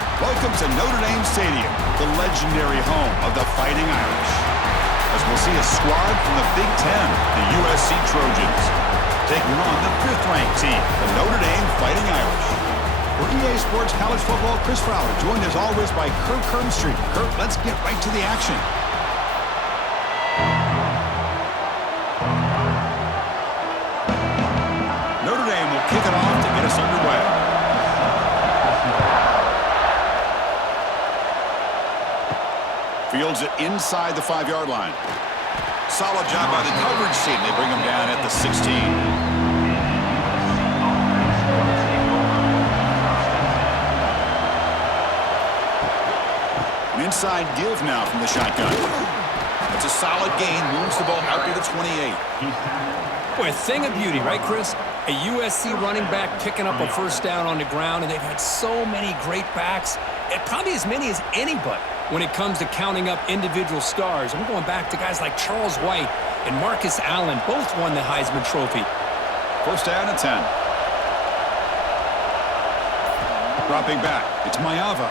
Welcome to Notre Dame Stadium, the legendary home of the Fighting Irish. As we'll see a squad from the Big Ten, the USC Trojans, taking on the 5th-ranked team, the Notre Dame Fighting Irish. For EA Sports College Football, Chris Fowler, joined as always by Kirk Hermstreet. Kirk, let's get right to the action. Notre Dame will kick it off to get us underway. Fields it inside the 5-yard line. Solid job by the coverage team. They bring him down at the 16. An inside give now from the shotgun. It's a solid gain. Moves the ball out to the 28. Boy, a thing of beauty, right, Chris? A USC running back picking up a first down on the ground, and they've had so many great backs, probably as many as anybody when it comes to counting up individual stars. I'm going back to guys like Charles White and Marcus Allen. Both won the Heisman Trophy. First down at 10. Dropping back. It's Mayava.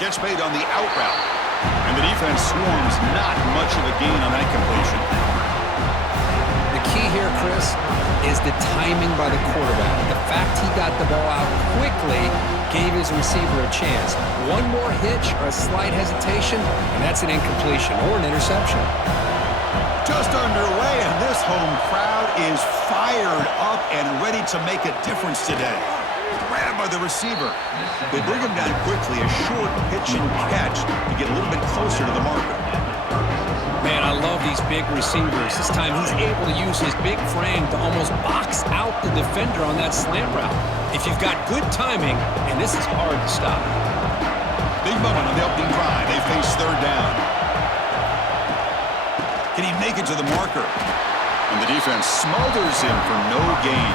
Catch made on the out route. And the defense swarms. Not much of a gain on that completion. The key here, Chris, is the timing by the quarterback. The fact he got the ball out quickly gave his receiver a chance. One more hitch or a slight hesitation, and that's an incompletion or an interception. Just underway, and this home crowd is fired up and ready to make a difference today. Grabbed by the receiver. They bring him down quickly, a short pitch and catch to get a little bit closer to the marker. Man, I love these big receivers. This time he's able to use his big frame to almost box out the defender on that slant route. If you've got good timing, and this is hard to stop. Big moment on the opening drive. They face third down. Can he make it to the marker? And the defense smothers him for no gain.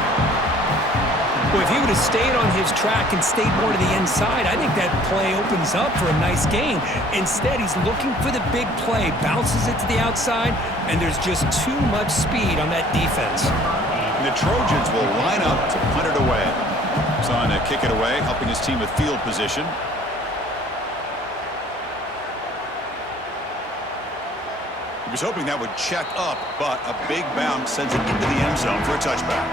Well, if he would have stayed on his track and stayed more to the inside, I think that play opens up for a nice gain. Instead, he's looking for the big play, bounces it to the outside, and there's just too much speed on that defense. And the Trojans will line up to punt it away. He's on to kick it away, helping his team with field position. He was hoping that would check up, but a big bounce sends it into the end zone for a touchback.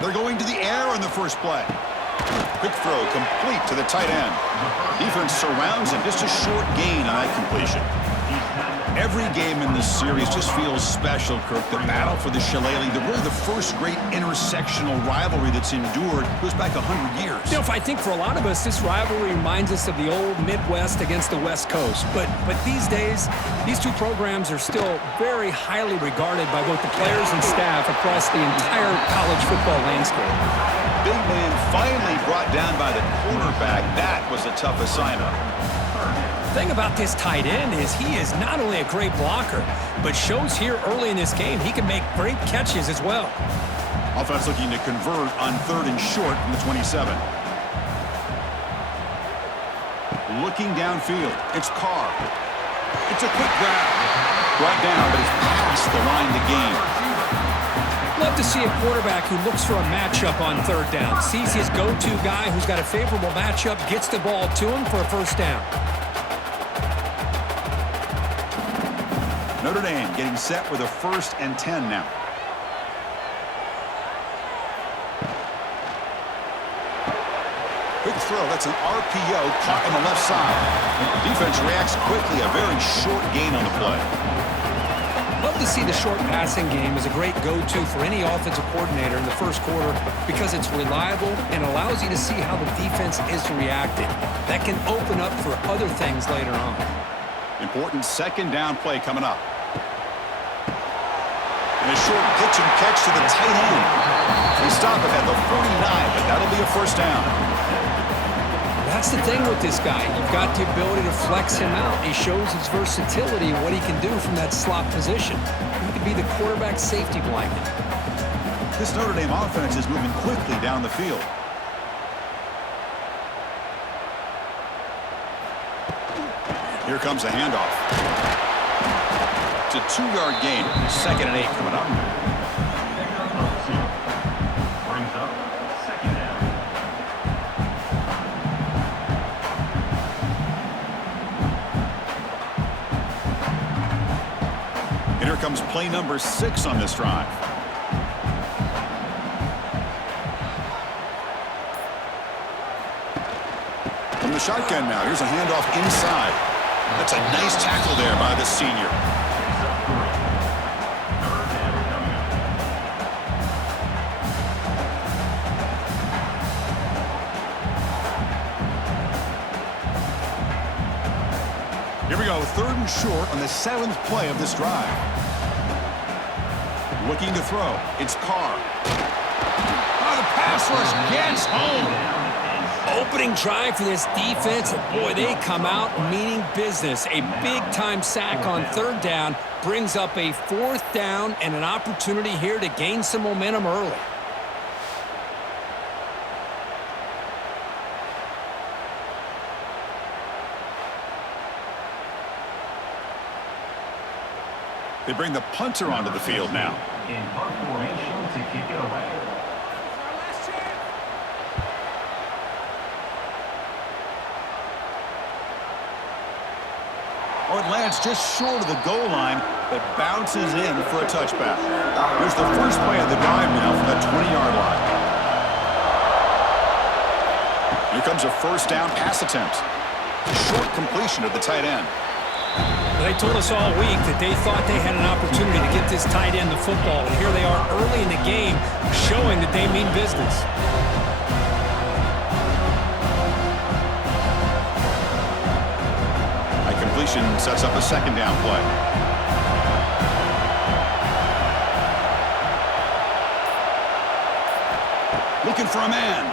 They're going to the air on the first play. Quick throw complete to the tight end. Defense surrounds him. Just a short gain on that completion. Every game in this series just feels special, Kirk. The battle for the Shillelagh, really the first great intersectional rivalry that's endured, goes back 100 years. You know, I think for a lot of us, this rivalry reminds us of the old Midwest against the West Coast. But these days, these two programs are still very highly regarded by both the players and staff across the entire college football landscape. Big man finally brought down by the quarterback. That was a tough assignment. The thing about this tight end is he is not only a great blocker, but shows here early in this game he can make great catches as well. Offense looking to convert on 3rd and short from the 27. Looking downfield, it's Carr. It's a quick grab. Brought down, but it's past the line to gain. Love to see a quarterback who looks for a matchup on 3rd down. Sees his go-to guy who's got a favorable matchup, gets the ball to him for a first down. Notre Dame getting set with a 1st and 10 now. Quick throw. That's an RPO caught on the left side. Defense reacts quickly. A very short gain on the play. Love to see the short passing game as a great go-to for any offensive coordinator in the first quarter because it's reliable and allows you to see how the defense is reacting. That can open up for other things later on. Important 2nd down play coming up. And a short pitch and catch to the tight end. They stop it at the 49, but that'll be a first down. That's the thing with this guy. You've got the ability to flex him out. He shows his versatility and what he can do from that slot position. He could be the quarterback safety blanket. This Notre Dame offense is moving quickly down the field. Here comes a handoff. It's a 2-yard gain. 2nd and 8 coming up. becomes play number 6 on this drive. From the shotgun now, here's a handoff inside. That's a nice tackle there by the senior. Here we go, 3rd and short on the 7th play of this drive. Looking to throw. It's Carr. Oh, the pass rush gets home. Opening drive for this defense, and boy, they come out meaning business. A big-time sack on 3rd down brings up a 4th down and an opportunity here to gain some momentum early. They bring the punter onto the field now. In punt formation to kick it away. Oh, it lands just short of the goal line, but bounces in for a touchback. Here's the first play of the drive now from the 20-yard line. Here comes a 1st down pass attempt. Short completion of the tight end. They told us all week that they thought they had an opportunity to get this tight end the football, and here they are early in the game showing that they mean business. High completion sets up a 2nd down play. Looking for a man.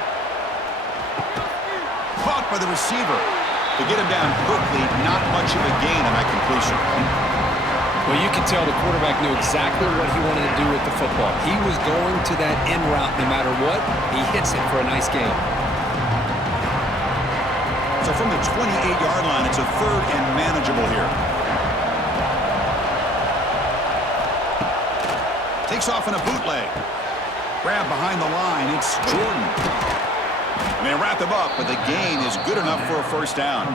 Caught by the receiver. To get him down quickly, not much of a gain on that completion. Well, you can tell the quarterback knew exactly what he wanted to do with the football. He was going to that in route no matter what. He hits it for a nice gain. So from the 28-yard line, it's a 3rd and manageable here. Takes off in a bootleg. Grab behind the line. It's Jordan. And they wrap him up, but the gain is good enough for a 1st down.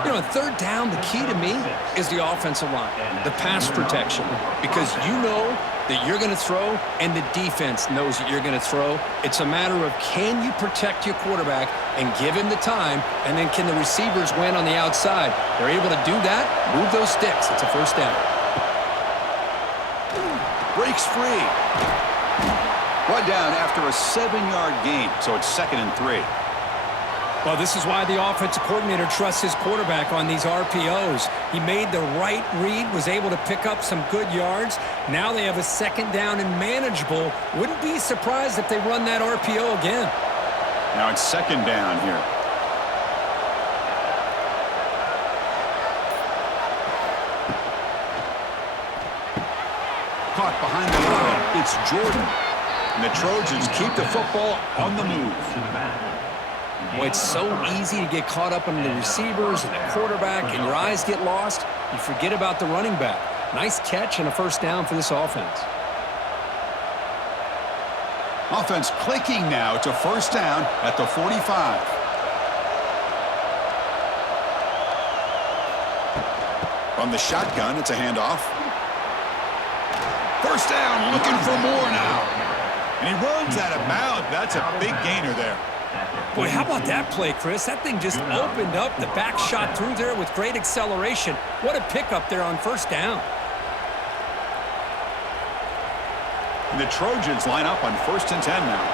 You know, 3rd down, the key to me is the offensive line, the pass protection, because you know that you're going to throw and the defense knows that you're going to throw. It's a matter of can you protect your quarterback and give him the time, and then can the receivers win on the outside? They're able to do that, move those sticks. It's a 1st down. Breaks free. Brought down after a 7-yard gain, so it's 2nd and 3. Well, this is why the offensive coordinator trusts his quarterback on these RPOs. He made the right read, was able to pick up some good yards. Now they have a 2nd down and manageable. Wouldn't be surprised if they run that RPO again. Now it's 2nd down here. Caught behind the line. It's Jordan. And the Trojans keep the football on the move. Boy, it's so easy to get caught up in the receivers and the quarterback, and your eyes get lost. You forget about the running back. Nice catch and a 1st down for this offense. Offense clicking now to 1st down at the 45. From the shotgun, it's a handoff. 1st down, looking for more now. And he runs out of bounds. That's a big gainer there. Boy, how about that play, Chris? That thing just opened up. The back shot through there with great acceleration. What a pickup there on 1st down. And the Trojans line up on 1st and 10 now.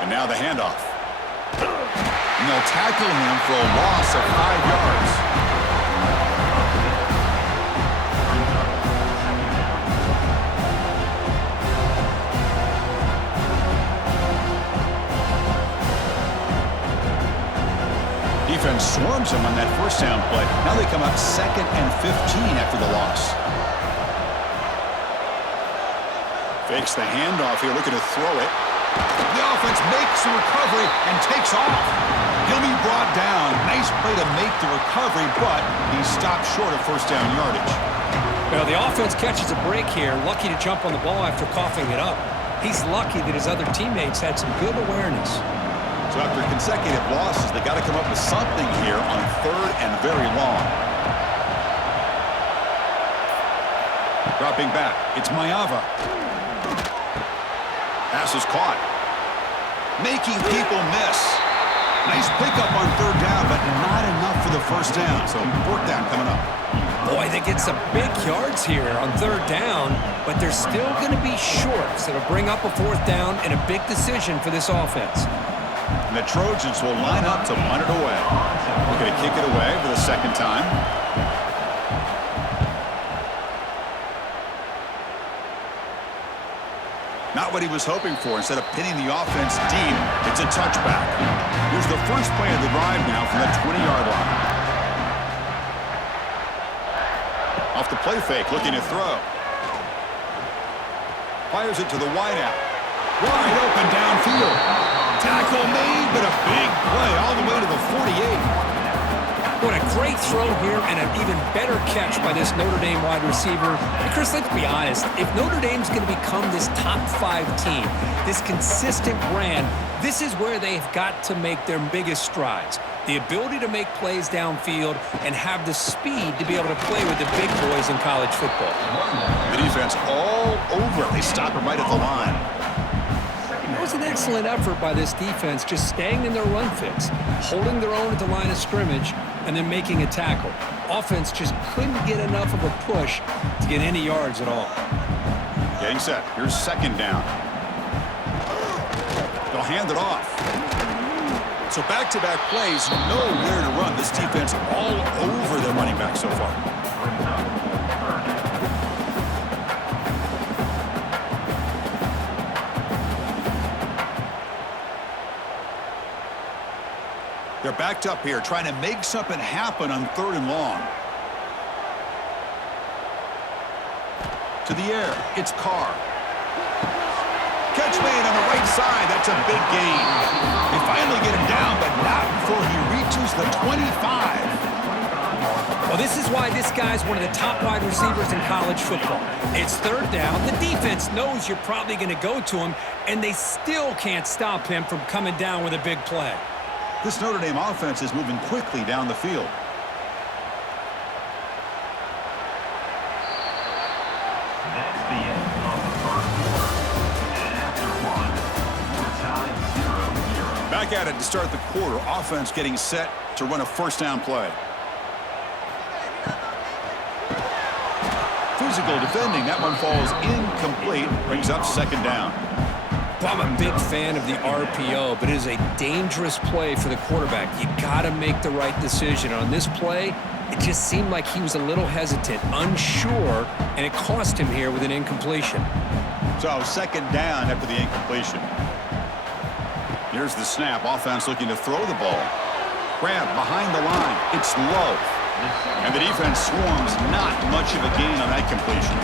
And now the handoff. And they'll tackle him for a loss of 5 yards. Defense swarms him on that 1st down play. Now they come up 2nd and 15 after the loss. Fakes the handoff here, looking to throw it. The offense makes the recovery and takes off. He'll be brought down. Nice play to make the recovery, but he stopped short of 1st down yardage. Well, the offense catches a break here. Lucky to jump on the ball after coughing it up. He's lucky that his other teammates had some good awareness. So after consecutive losses, they got to come up with something here on 3rd and very long. Dropping back, it's Mayava. Pass is caught. Making people miss. Nice pickup on 3rd down, but not enough for the first down. So 4th down coming up. Boy, they get some big yards here on 3rd down, but they're still going to be short. So it'll bring up a 4th down and a big decision for this offense. And the Trojans will line up to punt it away. We're going to kick it away for the 2nd time. Not what he was hoping for. Instead of pinning the offense deep, it's a touchback. Here's the first play of the drive now from the 20-yard line. Off the play fake, looking to throw. Fires it to the wideout. Wide open downfield. Tackle made, but a big play all the way to the 48. What a great throw here and an even better catch by this Notre Dame wide receiver. And Chris, let's be honest. If Notre Dame's going to become this top 5 team, this consistent brand, this is where they've got to make their biggest strides. The ability to make plays downfield and have the speed to be able to play with the big boys in college football. The defense all over it. They stop it right at the line. It was an excellent effort by this defense, just staying in their run fix, holding their own at the line of scrimmage, and then making a tackle. Offense just couldn't get enough of a push to get any yards at all. Getting set. Here's 2nd down. They'll hand it off. So back-to-back plays, nowhere to run. This defense all over their running back so far. They're backed up here, trying to make something happen on 3rd and long. To the air, it's Carr. Catch made on the right side. That's a big gain. They finally get him down, but not before he reaches the 25. Well, this is why this guy's one of the top wide receivers in college football. It's 3rd down. The defense knows you're probably going to go to him, and they still can't stop him from coming down with a big play. This Notre Dame offense is moving quickly down the field. That's the end of the first quarter. And after one, we're tied 0-0. Back at it to start the quarter. Offense getting set to run a 1st down play. Physical defending. That one falls incomplete. Brings up 2nd down. Well, I'm a big fan of the RPO, but it is a dangerous play for the quarterback. You got to make the right decision. On this play, it just seemed like he was a little hesitant, unsure, and it cost him here with an incompletion. So 2nd down after the incompletion. Here's the snap. Offense looking to throw the ball. Grab behind the line. It's low. And the defense swarms. Not much of a gain on that completion.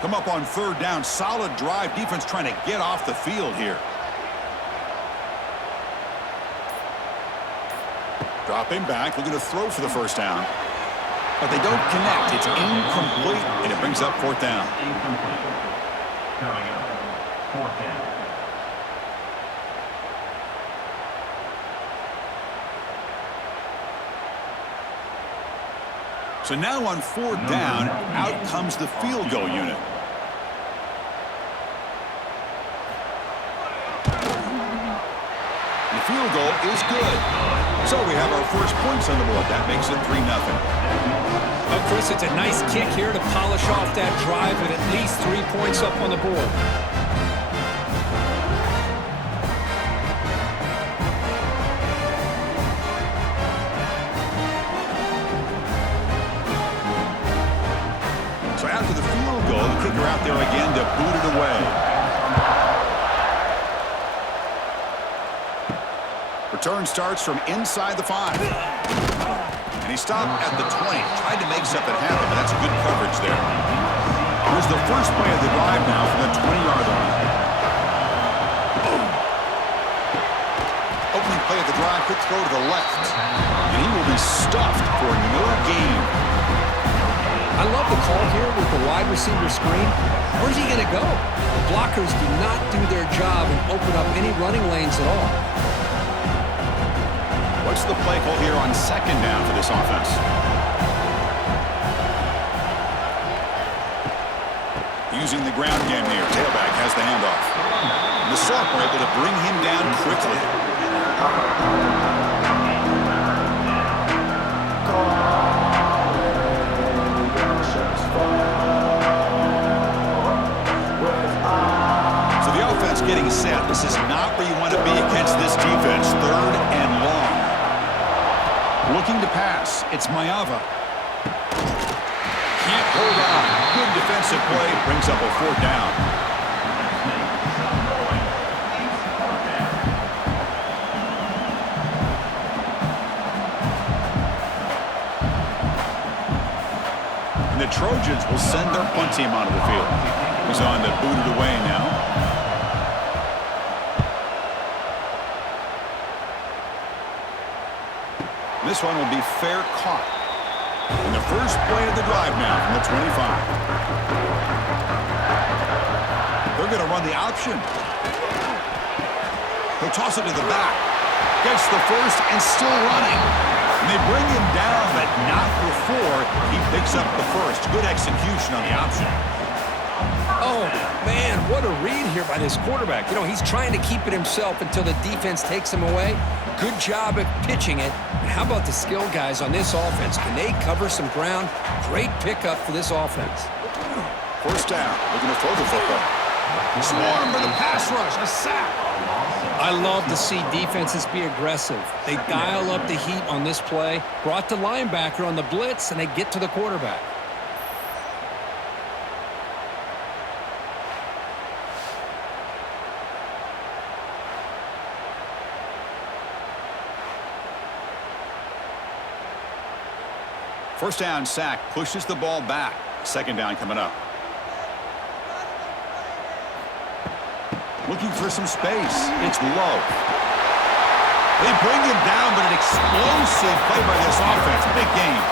Come up on 3rd down. Solid drive. Defense trying to get off the field here. Dropping back. Looking to throw for the 1st down. But they don't connect. It's incomplete, and it brings up 4th down. Incomplete. Coming up, 4th down. So now on 4th down, out comes the field goal unit. The field goal is good. So we have our first points on the board. That makes it 3-0. Well, Chris, it's a nice kick here to polish off that drive with at least 3 points up on the board. So after the field goal, the kicker out there again to boot it away. Return starts from inside the 5. And he stopped at the 20. Tried to make something happen, but that's good coverage there. Here's the first play of the drive now from the 20-yard line. Opening play of the drive, quick throw to the left. And he will be stuffed for no gain. I love the call here with the wide receiver screen. Where's he going to go? Blockers do not do their job and open up any running lanes at all. What's the play call here on second down for this offense? Using the ground game here. Tailback has the handoff. The sophomore able to bring him down quickly. So the offense getting set. This is not where you want to be against this defense. 3rd and long. Looking to pass. It's Mayava. Can't hold on. Good defensive play. Brings up a 4th down. And the Trojans will send their punt team onto the field. He's on to boot it away now. This one will be fair caught. And the first play of the drive now from the 25. They're going to run the option. He'll toss it to the back. Gets the first and still running. And they bring him down, but not before he picks up the first. Good execution on the option. Oh, man, what a read here by this quarterback. You know, he's trying to keep it himself until the defense takes him away. Good job at pitching it. And how about the skill guys on this offense? Can they cover some ground? Great pickup for this offense. First down, looking to throw the football. Swarm for the pass rush, a sack. I love to see defenses be aggressive. They dial up the heat on this play, brought the linebacker on the blitz, and they get to the quarterback. First down sack, pushes the ball back. Second down coming up. Looking for some space. It's low. They bring him down, but an explosive play by this offense. Big game.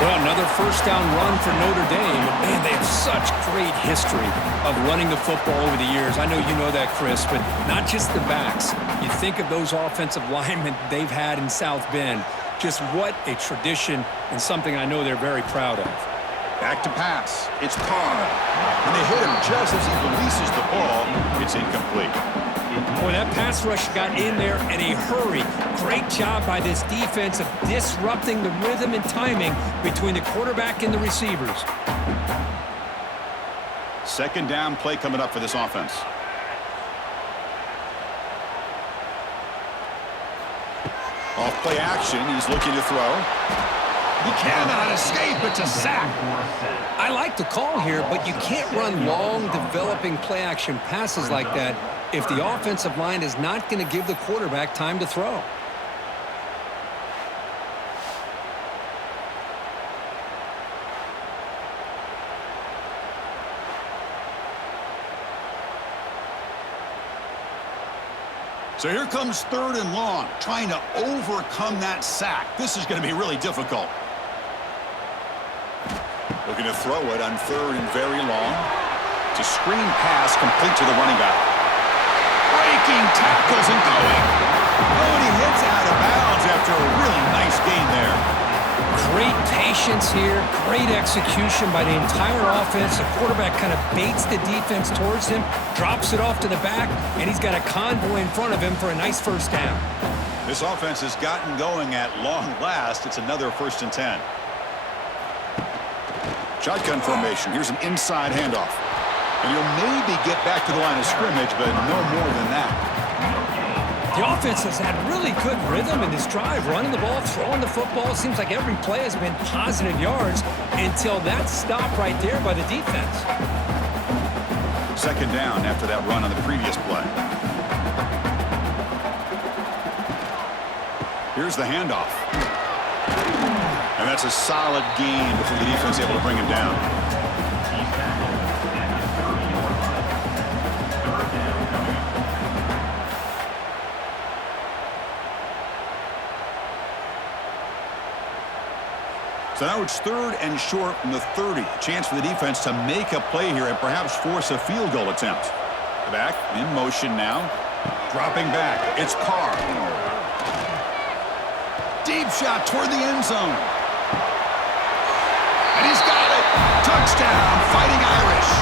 Well, another first down run for Notre Dame. Man, they have such great history of running the football over the years. I know you know that, Chris, but not just the backs. You think of those offensive linemen they've had in South Bend. Just what a tradition and something I know they're very proud of. Back to pass. It's Carr. And they hit him just as he releases the ball. It's incomplete. Boy, that pass rush got in there in a hurry. Great job by this defense of disrupting the rhythm and timing between the quarterback and the receivers. Second down play coming up for this offense. Off play action. He's looking to throw. He cannot escape. It's a sack. I like the call here, but you can't run long, developing play-action passes like that if the offensive line is not going to give the quarterback time to throw. So here comes 3rd and long, trying to overcome that sack. This is going to be really difficult. Looking to throw it on 3rd and very long. It's a screen pass complete to the running back. Breaking tackles and going. Oh, and he hits out of bounds after a really nice gain there. Great patience here, great execution by the entire offense. The quarterback kind of baits the defense towards him, drops it off to the back, and he's got a convoy in front of him for a nice first down. This offense has gotten going at long last. It's another 1st and 10. Shotgun formation. Here's an inside handoff. And he'll maybe get back to the line of scrimmage, but no more than that. The offense has had really good rhythm in this drive, running the ball, throwing the football. It seems like every play has been positive yards until that stop right there by the defense. Second down after that run on the previous play. Here's the handoff. And that's a solid gain before the defense able to bring him down. So now it's 3rd and short from the 30. A chance for the defense to make a play here and perhaps force a field goal attempt. Back in motion now. Dropping back. It's Carr. Deep shot toward the end zone. And he's got it. Touchdown, Fighting Irish.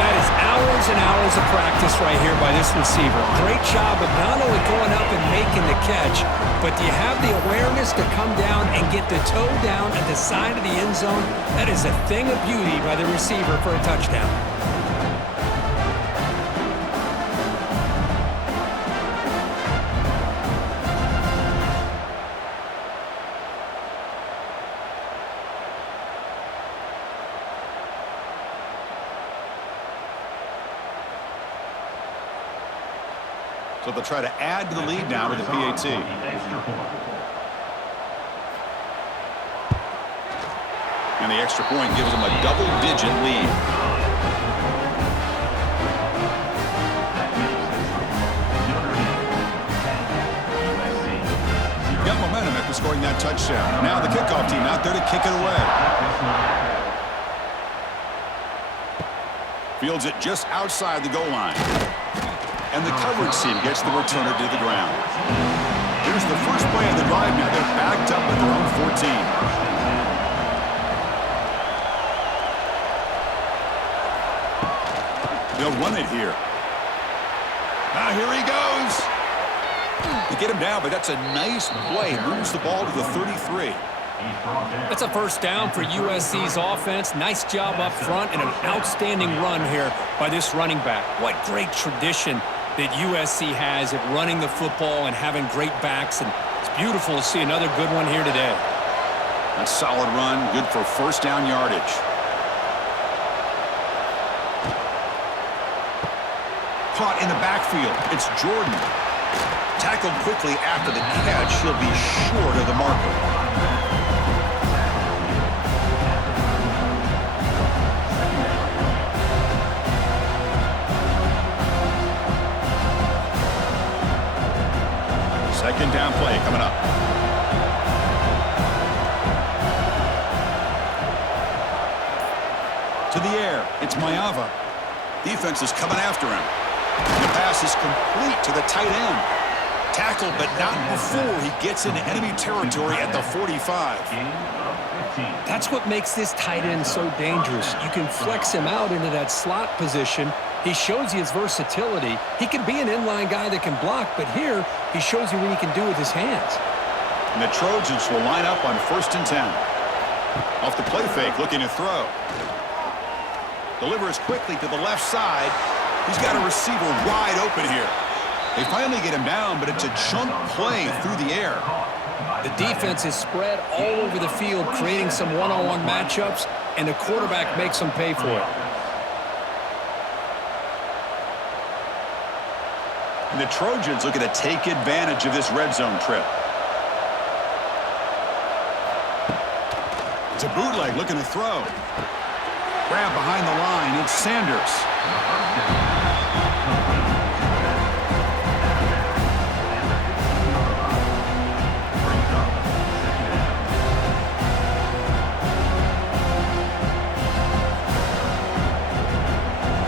That is hours and hours of practice right here by this receiver. Great job of not only going up and making the catch, but do you have the awareness to come down and get the toe down at the side of the end zone? That is a thing of beauty by the receiver for a touchdown. So they'll try to add to the lead now with the PAT. And the extra point gives them a double-digit lead. Got momentum after scoring that touchdown. Now the kickoff team out there to kick it away. Fields it just outside the goal line. And the coverage team gets the returner to the ground. Here's the first play of the drive now. They're backed up at their own 14. They'll run it here. Now here he goes. They get him down, but that's a nice play. Moves the ball to the 33. That's a first down for USC's offense. Nice job up front and an outstanding run here by this running back. What great tradition that USC has at running the football and having great backs, and it's beautiful to see another good one here today. A solid run, good for first down yardage. Caught in the backfield. It's Jordan. Tackled quickly after the catch. He'll be short of the marker. Second down play coming up. To the air. It's Mayava. Defense is coming after him. The pass is complete to the tight end. Tackled, but not before he gets into enemy territory at the 45. That's what makes this tight end so dangerous. You can flex him out into that slot position. He shows you his versatility. He can be an inline guy that can block, but here he shows you what he can do with his hands. And the Trojans will line up on 1st and 10. Off the play fake, looking to throw. Delivers quickly to the left side. He's got a receiver wide open here. They finally get him down, but it's a chunk play through the air. The defense is spread all over the field, creating some one-on-one matchups, and the quarterback makes them pay for it. And the Trojans looking to take advantage of this red zone trip. It's a bootleg looking to throw. Grab behind the line. It's Sanders.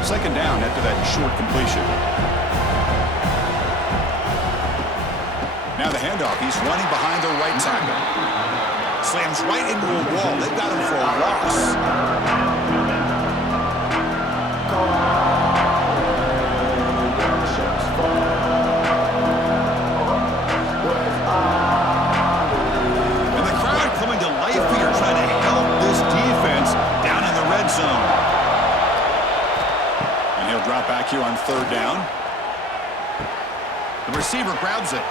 Second down after that short completion. Now the handoff. He's running behind the right tackle. Slams right into a wall. They've got him for a loss. And the crowd coming to life here, trying to help this defense down in the red zone. And he'll drop back here on 3rd down. The receiver grabs it.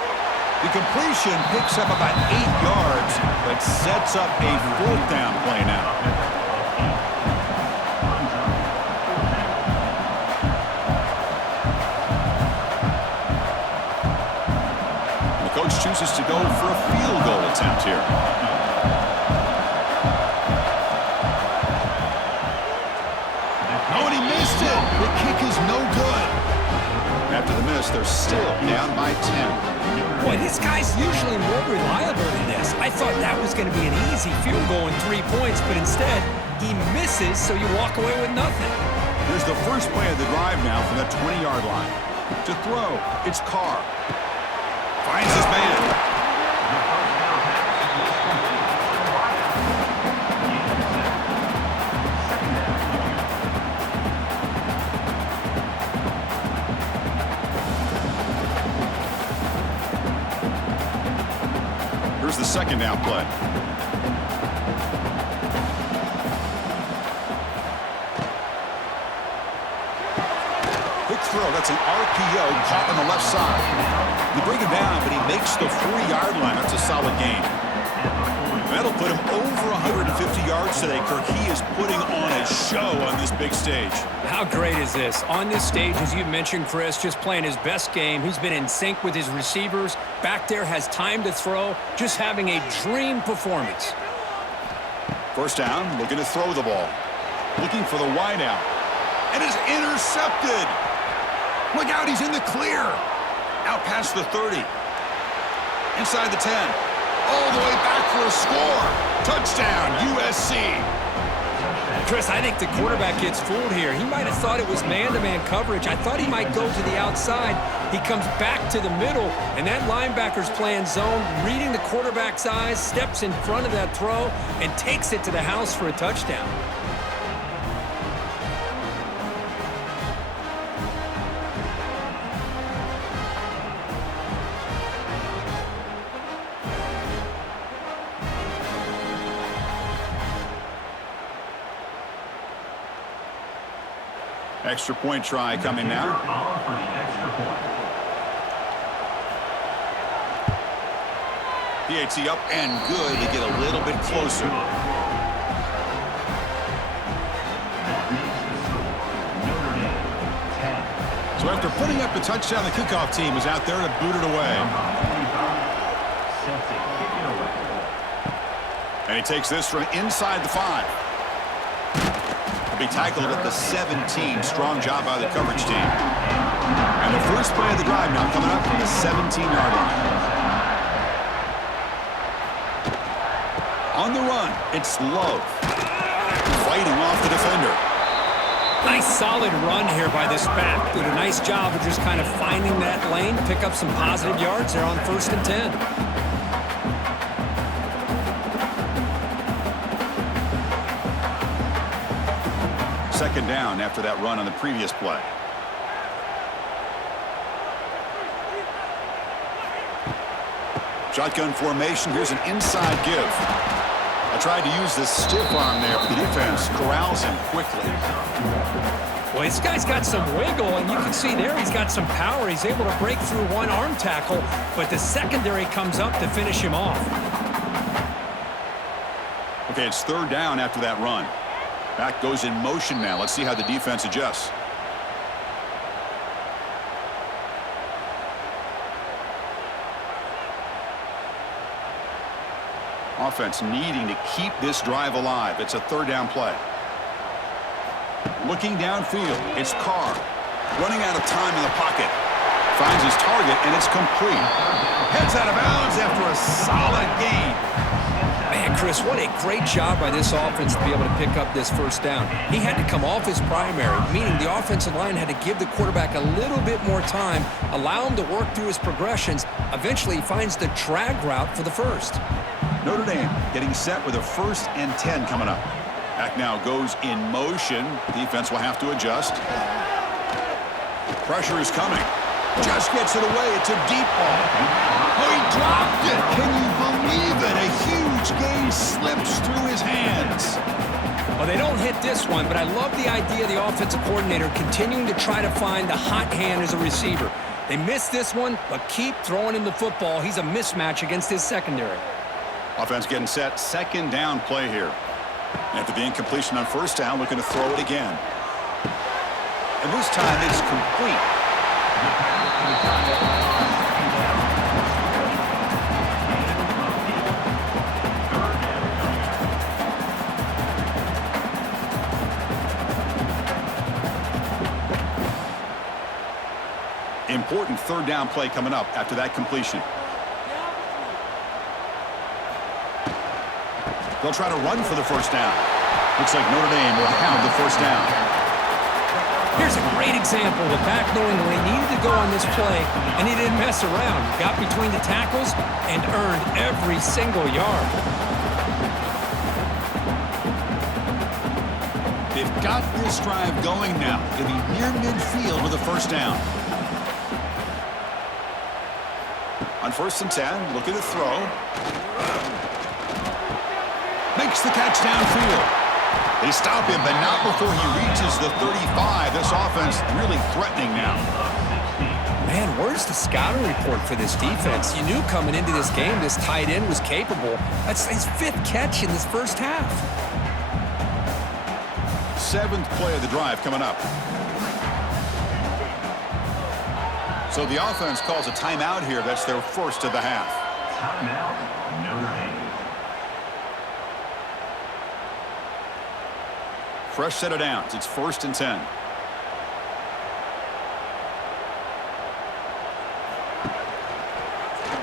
The completion picks up about 8 yards, but sets up a 4th down play now. The coach chooses to go for a field goal attempt here. Oh, and he missed it. The kick is no good. After the miss, they're still down by 10. Boy, this guy's usually more reliable than this. I thought that was going to be an easy field goal and 3 points, but instead, he misses, so you walk away with nothing. Here's the first play of the drive now from the 20-yard line. To throw, it's Carr. Finds his man. Here's the second down play. Quick throw. That's an RPO caught on the left side. You bring him down, but he makes the 40-yard line. That's a solid gain. That'll put him over 150 yards today, Kirk. He is putting on a show on this big stage. How great is this? On this stage, as you mentioned, Chris, just playing his best game. He's been in sync with his receivers. Back there, has time to throw. Just having a dream performance. First down, looking to throw the ball. Looking for the wideout. And is intercepted. Look out, he's in the clear. Out past the 30. Inside the 10. All the way back for a score. Touchdown, USC. Chris, I think the quarterback gets fooled here. He might have thought it was man-to-man coverage. I thought he might go to the outside. He comes back to the middle, and that linebacker's playing zone, reading the quarterback's eyes, steps in front of that throw, and takes it to the house for a touchdown. Extra point try coming now. PAT up and good to get a little bit closer. So after putting up the touchdown, the kickoff team is out there to boot it away. And he takes this from inside the 5. Be tackled at the 17. Strong job by the coverage team. And the first play of the drive now coming up from the 17-yard line. On the run, it's Love. Fighting off the defender. Nice solid run here by this back. Did a nice job of just kind of finding that lane, pick up some positive yards there on 1st and 10. Second down after that run on the previous play. Shotgun formation. Here's an inside give. I tried to use the stiff arm there, but the defense corrals him quickly. Well, this guy's got some wiggle, and you can see there he's got some power. He's able to break through one arm tackle, but the secondary comes up to finish him off. Okay, it's third down after that run. Back goes in motion now. Let's see how the defense adjusts. Offense needing to keep this drive alive. It's a third down play. Looking downfield, it's Carr. Running out of time in the pocket. Finds his target, and it's complete. Heads out of bounds after a solid gain. Man, Chris, what a great job by this offense to be able to pick up this first down. He had to come off his primary, meaning the offensive line had to give the quarterback a little bit more time, allow him to work through his progressions. Eventually, he finds the drag route for the first. Notre Dame getting set with a 1st and 10 coming up. Back now goes in motion. Defense will have to adjust. Pressure is coming. Just gets it away. It's a deep ball. Oh, he dropped it. Can you believe it? A huge gain slips through his hands. Well, they don't hit this one, but I love the idea of the offensive coordinator continuing to try to find the hot hand as a receiver. They missed this one, but keep throwing him the football. He's a mismatch against his secondary. Offense getting set. Second down play here. After the incompletion on first down, looking to throw it again. And this time it's complete. Important third down play coming up after that completion. They'll try to run for the first down. Looks like Notre Dame will have the first down. Here's a great example of the back knowing where he needed to go on this play, and he didn't mess around. Got between the tackles and earned every single yard. They've got this drive going now. Going to be near midfield with a first down. On 1st and 10, looking to throw. Makes the catch downfield. They stop him, but not before he reaches the 35. This offense really threatening now. Man, where's the scouting report for this defense? You knew coming into this game this tight end was capable. That's his 5th catch in this first half. 7th play of the drive coming up. So the offense calls a timeout here. That's their first of the half. Timeout, Notre Dame. Fresh set of downs. It's 1st and 10.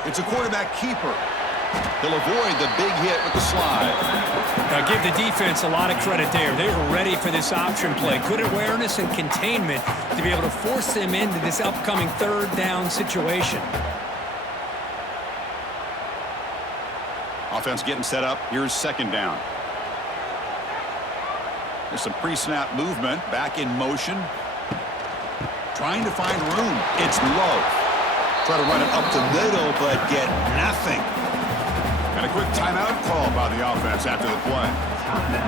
It's a quarterback keeper. He'll avoid the big hit with the slide. Now give the defense a lot of credit there. They were ready for this option play. Good awareness and containment to be able to force them into this upcoming third down situation. Offense getting set up. Here's 2nd down. There's some pre-snap movement. Back in motion. Trying to find room. It's low. Try to run it up the middle, but get nothing. And a quick timeout call by the offense after the play.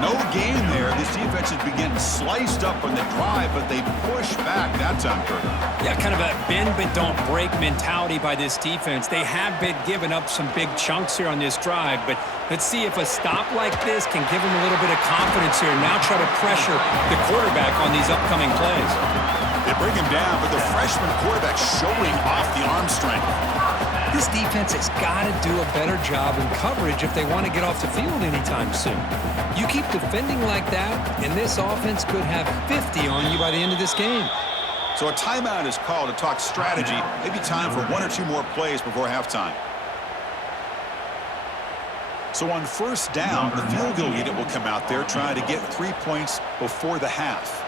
No gain there. This defense has been getting sliced up on the drive, but they push back that time, Kurt. Yeah, kind of a bend but don't break mentality by this defense. They have been giving up some big chunks here on this drive, but let's see if a stop like this can give them a little bit of confidence here. Now try to pressure the quarterback on these upcoming plays. They bring him down, but the freshman quarterback showing off the arm strength. This defense has got to do a better job in coverage if they want to get off the field anytime soon. You keep defending like that, and this offense could have 50 on you by the end of this game. So a timeout is called to talk strategy. Maybe time for 1 or 2 more plays before halftime. So on 1st down, the field goal unit will come out there trying to get 3 points before the half.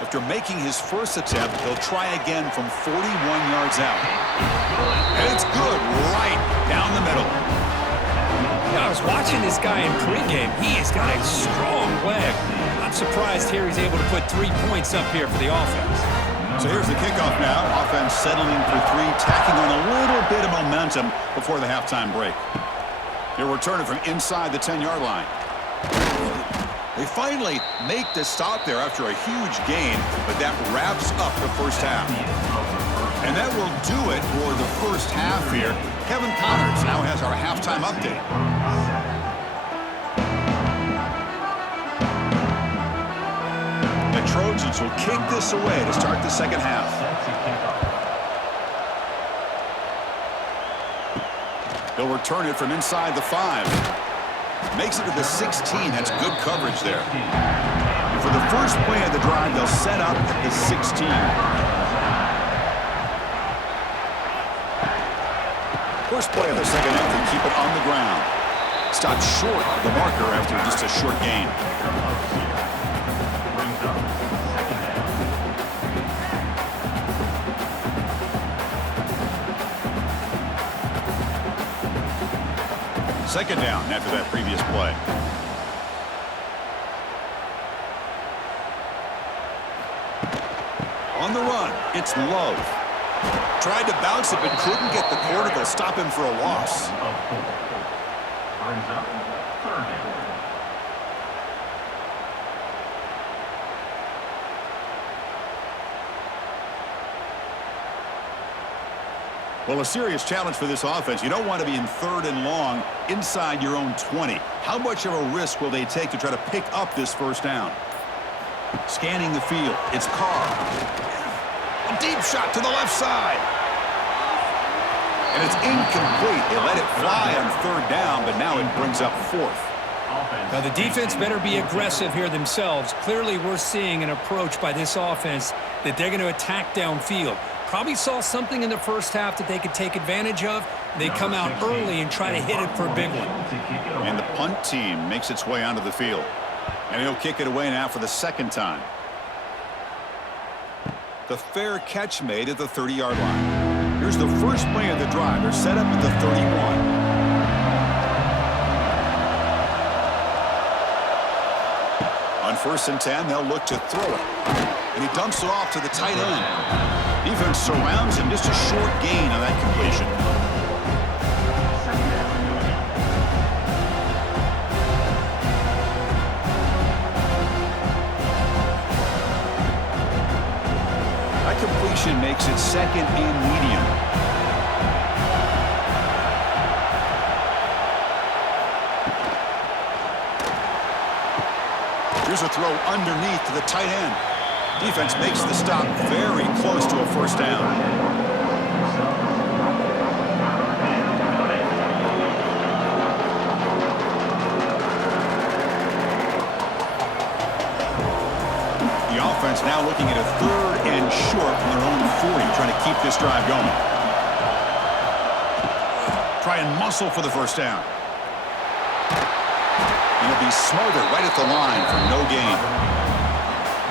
After making his first attempt, he'll try again from 41 yards out. And it's good right down the middle. Now, I was watching this guy in pregame. He has got a strong leg. I'm surprised here he's able to put 3 points up here for the offense. So here's the kickoff now. Offense settling for 3, tacking on a little bit of momentum before the halftime break. He'll return it from inside the 10-yard line. They finally make the stop there after a huge gain, but that wraps up the first half. And that will do it for the first half here. Kevin Connors now has our halftime update. The Trojans will kick this away to start the second half. They'll return it from inside the 5. Makes it to the 16. That's good coverage there. And for the first play of the drive, they'll set up at the 16. First play of the second half, they keep it on the ground. Stopped short of the marker after just a short gain. Second down after that previous play. On the run, it's Love. Tried to bounce it, but couldn't get the corner to stop him for a loss. Brings up 3rd down. Well, a serious challenge for this offense. You don't want to be in 3rd and long inside your own 20. How much of a risk will they take to try to pick up this first down? Scanning the field. It's Carr. A deep shot to the left side. And it's incomplete. They let it fly on 3rd down, but now it brings up 4th. Now, the defense better be aggressive here themselves. Clearly, we're seeing an approach by this offense that they're going to attack downfield. Probably saw something in the first half that they could take advantage of. They come out early and try to hit it for a big one. And the punt team makes its way onto the field. And he'll kick it away now for the second time. The fair catch made at the 30-yard line. Here's the first play of the drive. They're set up at the 31. On 1st and 10, they'll look to throw it. And he dumps it off to the tight end. Defense surrounds him. Just a short gain on that completion. That completion makes it second and medium. Here's a throw underneath to the tight end. Defense makes the stop very close to a first down. The offense now looking at a 3rd and short from their own 40, trying to keep this drive going. Try and muscle for the first down. And he'll be smothered right at the line for no gain.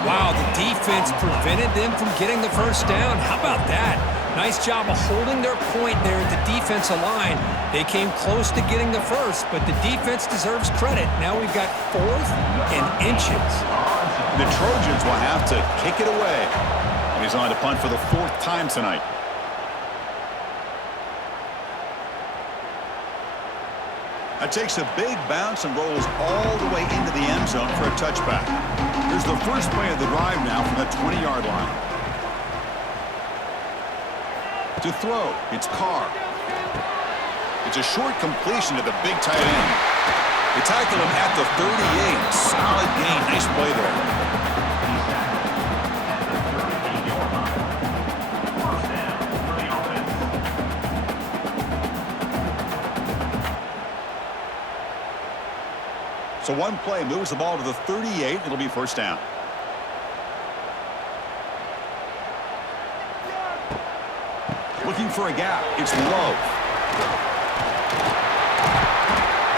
Wow, the defense prevented them from getting the first down. How about that? Nice job of holding their point there at the defensive line. They came close to getting the first, but the defense deserves credit. Now we've got 4th and inches. The Trojans will have to kick it away. And he's on to punt for the 4th time tonight. That takes a big bounce and rolls all the way into the end zone for a touchback. Here's the first play of the drive now from the 20-yard line. To throw, it's Carr. It's a short completion to the big tight end. They tackle him at the 38. Solid gain. Nice play there. So one play moves the ball to the 38. It'll be first down. Looking for a gap. It's Love.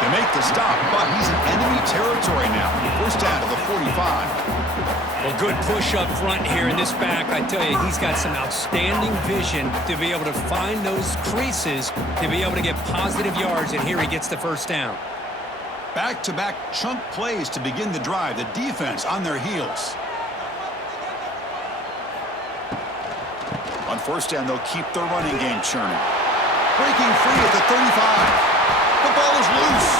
They make the stop, but he's in enemy territory now. First down to the 45. Well, good push up front here in this back. I tell you, he's got some outstanding vision to be able to find those creases, to be able to get positive yards, and here he gets the first down. Back-to-back chunk plays to begin the drive. The defense on their heels. On first down, they'll keep their running game churning. Breaking free at the 35. The ball is loose.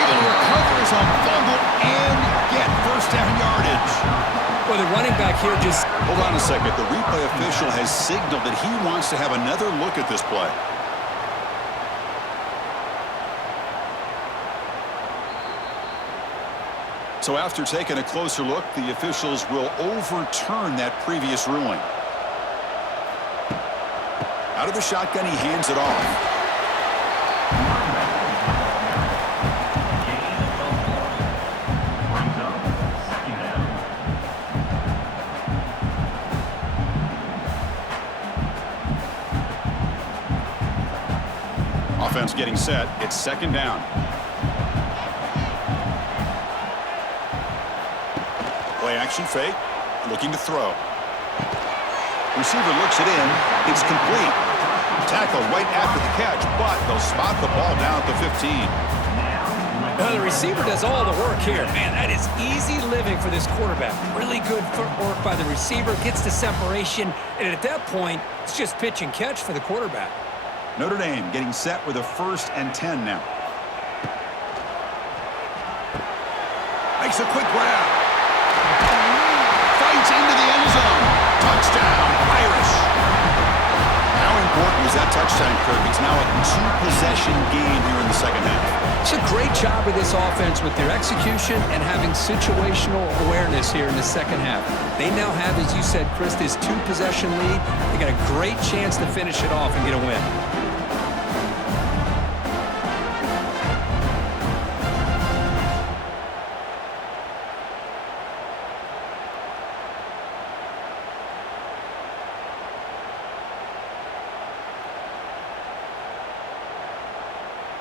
Able to recover his own fumble and get first down yardage. Well, the running back here just... Hold on a second. The replay official has signaled that he wants to have another look at this play. So after taking a closer look, the officials will overturn that previous ruling. Out of the shotgun, he hands it off. Offense getting set. It's second down. Play action fake, looking to throw. Receiver looks it in. It's complete. Tackle right after the catch, but they'll spot the ball down at the 15. Well, the receiver does all the work here. Man, that is easy living for this quarterback. Really good footwork by the receiver, gets the separation, and at that point, it's just pitch and catch for the quarterback. Notre Dame getting set with a 1st and 10 now. Makes a quick grab. Fights into the end zone. Touchdown, Irish. How important was that touchdown, Kirk? It's now a 2-possession game here in the second half. It's a great job of this offense with their execution and having situational awareness here in the second half. They now have, as you said, Chris, this 2-possession lead. They got a great chance to finish it off and get a win.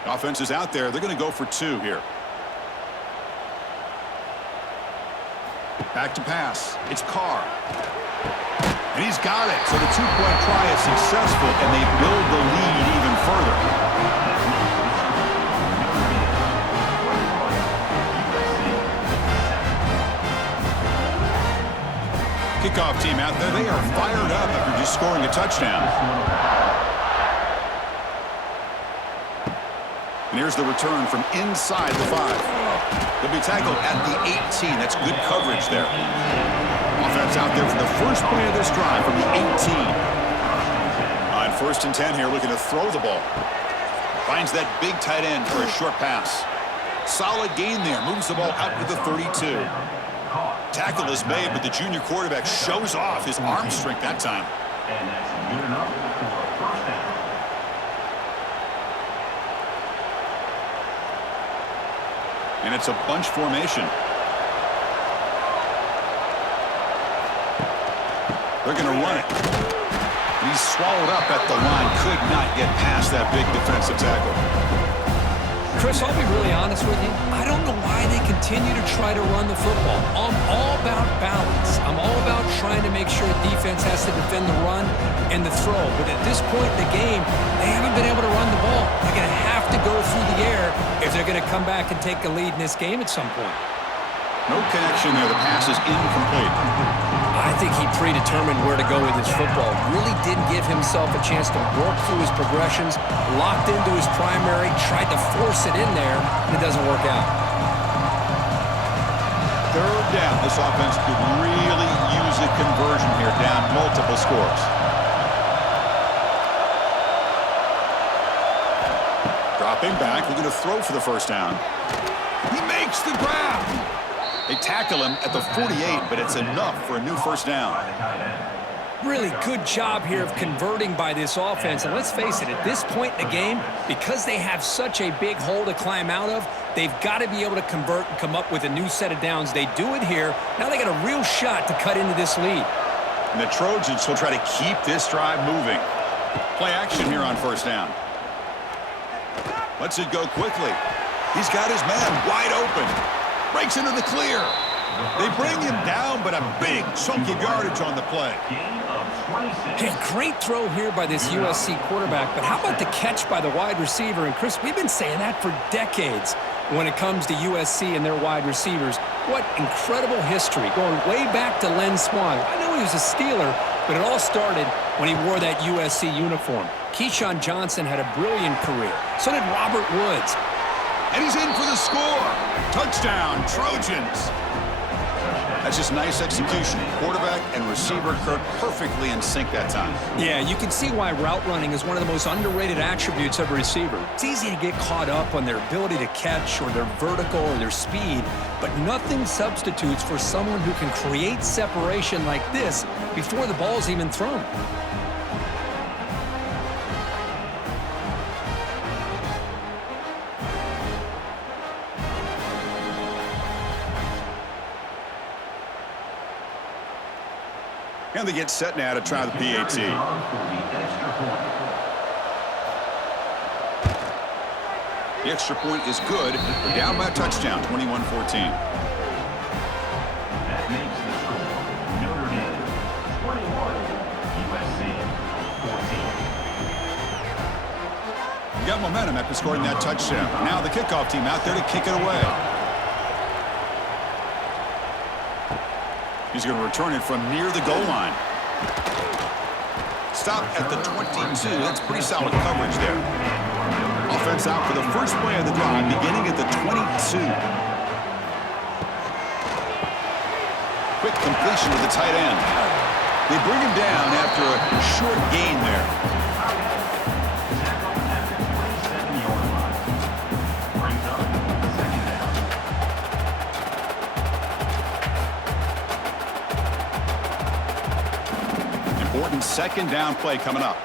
Offense is out there. They're going to go for 2 here. Back to pass. It's Carr. And he's got it. So the 2-point try is successful, and they build the lead even further. Kickoff team out there. They are fired up after just scoring a touchdown. And here's the return from inside the 5. They'll be tackled at the 18. That's good coverage there. Offense out there for the first play of this drive from the 18. On 1st and 10 here, looking to throw the ball. Finds that big tight end for a short pass. Solid gain there. Moves the ball out to the 32. Tackle is made, but the junior quarterback shows off his arm strength that time. And that's good enough for a first down. And it's a bunch formation. They're going to run it. He's swallowed up at the line. Could not get past that big defensive tackle. Chris, I'll be really honest with you. I don't know why they continue to try to run the football. I'm all about balance. I'm all about trying to make sure defense has to defend the run and the throw. But at this point in the game, they haven't been able to run the ball. They're going to have to go through the air if they're going to come back and take a lead in this game at some point. No connection there. The pass is incomplete. I think he predetermined where to go with his football. Really didn't give himself a chance to work through his progressions, locked into his primary, tried to force it in there, and it doesn't work out. 3rd down. This offense could really use a conversion here, down multiple scores. Dropping back, looking to throw for the 1st down. He makes the grab. They tackle him at the 48, but it's enough for a new 1st down. Really good job here of converting by this offense. And let's face it, at this point in the game, because they have such a big hole to climb out of, they've got to be able to convert and come up with a new set of downs. They do it here. Now they got a real shot to cut into this lead. And the Trojans will try to keep this drive moving. Play action here on 1st down. Lets it go quickly. He's got his man wide open. Breaks into the clear. They bring him down, but a big chunk of yardage on the play. Hey, great throw here by this USC quarterback, but how about the catch by the wide receiver? And Chris, we've been saying that for decades when it comes to USC and their wide receivers. What incredible history, going way back to Len Swan. I know he was a Steeler, but it all started when he wore that USC uniform. Keyshawn Johnson had a brilliant career. So did Robert Woods. And he's in for the score. Touchdown, Trojans. That's just nice execution. Quarterback and receiver Kirk perfectly in sync that time. Yeah, you can see why route running is one of the most underrated attributes of a receiver. It's easy to get caught up on their ability to catch or their vertical or their speed, but nothing substitutes for someone who can create separation like this before the ball's even thrown. And they get set now to try the PAT. The extra point is good. They're down by a touchdown, 21-14. That makes the score Notre Dame 21, USC 14. Got momentum after scoring that touchdown. Now the kickoff team out there to kick it away. He's going to return it from near the goal line. Stop at the 22. That's pretty solid coverage there. Offense out for the first play of the drive, beginning at the 22. Quick completion to the tight end. They bring him down after a short gain there. Important 2nd down play coming up.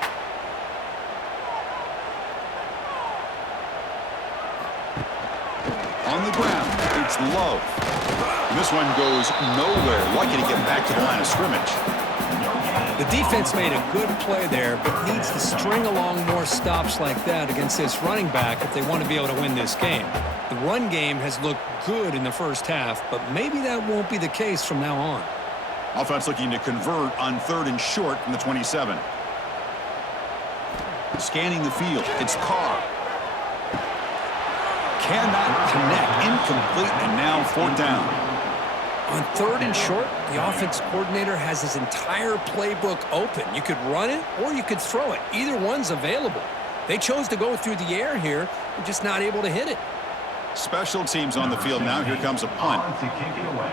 On the ground, it's Love. And this one goes nowhere. Lucky to get back to the line of scrimmage. The defense made a good play there, but needs to string along more stops like that against this running back if they want to be able to win this game. The run game has looked good in the first half, but maybe that won't be the case from now on. Offense looking to convert on 3rd and short from the 27. Scanning the field. It's Carr. Cannot connect. Incomplete, and now 4th down. On 3rd and short, the offense coordinator has his entire playbook open. You could run it or you could throw it. Either one's available. They chose to go through the air here. They're just not able to hit it. Special teams on the field now. Here comes a punt. To kick it away.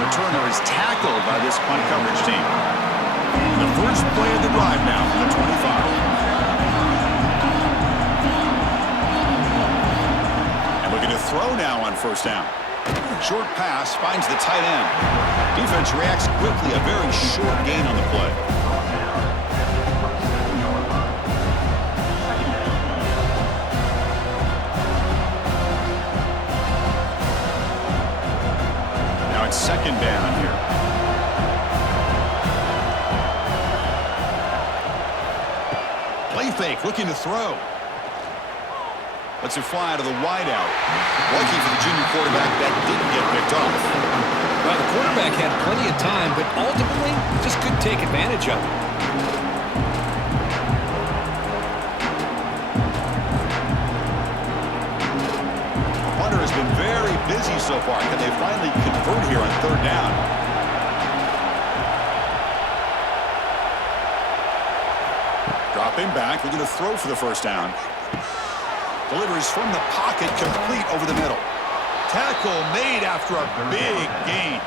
Returner is tackled by this punt coverage team. The first play of the drive now from the 25. And looking to throw now on 1st down. Short pass finds the tight end. Defense reacts quickly. A very short gain on the play. Now it's 2nd down here. Play fake, looking to throw. Lets it fly to the wideout. Lucky for the junior quarterback, that didn't get picked off. Well, the quarterback had plenty of time, but ultimately just couldn't take advantage of it. Hunter has been very busy so far. Can they finally convert here on 3rd down? Dropping back, looking to throw for the 1st down. Delivers from the pocket, complete over the middle. Tackle made after a big gain.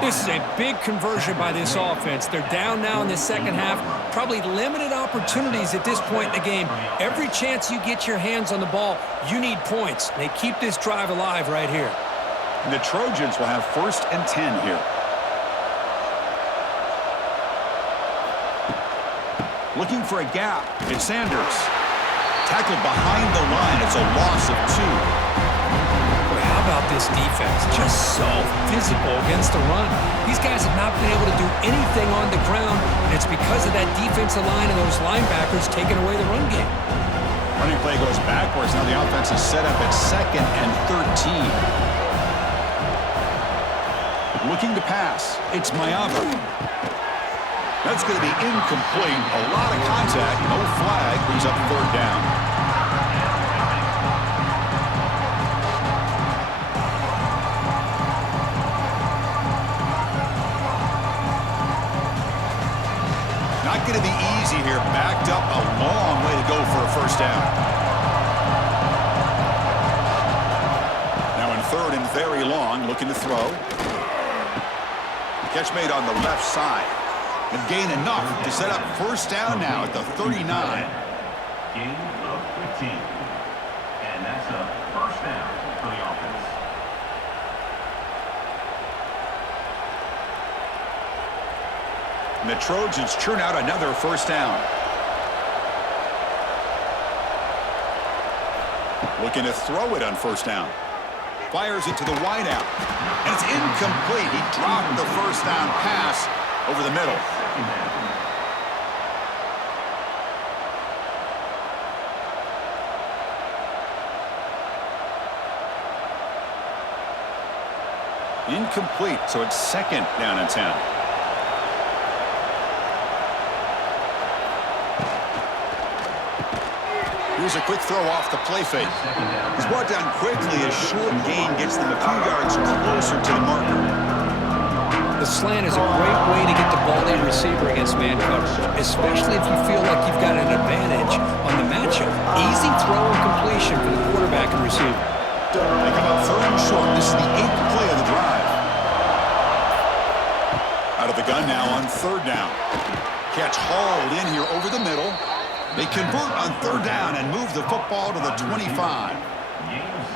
This is a big conversion by this offense. They're down now in the 2nd half. Probably limited opportunities at this point in the game. Every chance you get your hands on the ball, you need points. They keep this drive alive right here. And the Trojans will have 1st and 10 here. Looking for a gap. It's Sanders. Tackled behind the line. It's a loss of 2. Boy, how about this defense? Just so physical against the run. These guys have not been able to do anything on the ground, and it's because of that defensive line and those linebackers taking away the run game. Running play goes backwards. Now the offense is set up at 2nd and 13. Looking to pass. It's Mayava. That's going to be incomplete. A lot of contact. No flag. Brings up 3rd down. Not going to be easy here. Backed up a long way to go for a 1st down. Now in 3rd and very long. Looking to throw. Catch made on the left side. And gain enough to set up 1st down now at the 39. Gain of 15. And that's a 1st down for the offense. And the Trojans churn out another 1st down. Looking to throw it on 1st down. Fires it to the wideout. And it's incomplete. He dropped the 1st down pass over the middle. Incomplete, so it's 2nd down and 10. Here's a quick throw off the play fake. He's brought down quickly. A short gain gets them a few yards closer to the marker. The slant is a great way to get the ball to the receiver against man coverage, especially if you feel like you've got an advantage on the matchup. Easy throw and completion for the quarterback and receiver. They come up 3rd and short. This is the 8th play of the drive. Out of the gun now on 3rd down. Catch hauled in here over the middle. They convert on 3rd down and move the football to the 25.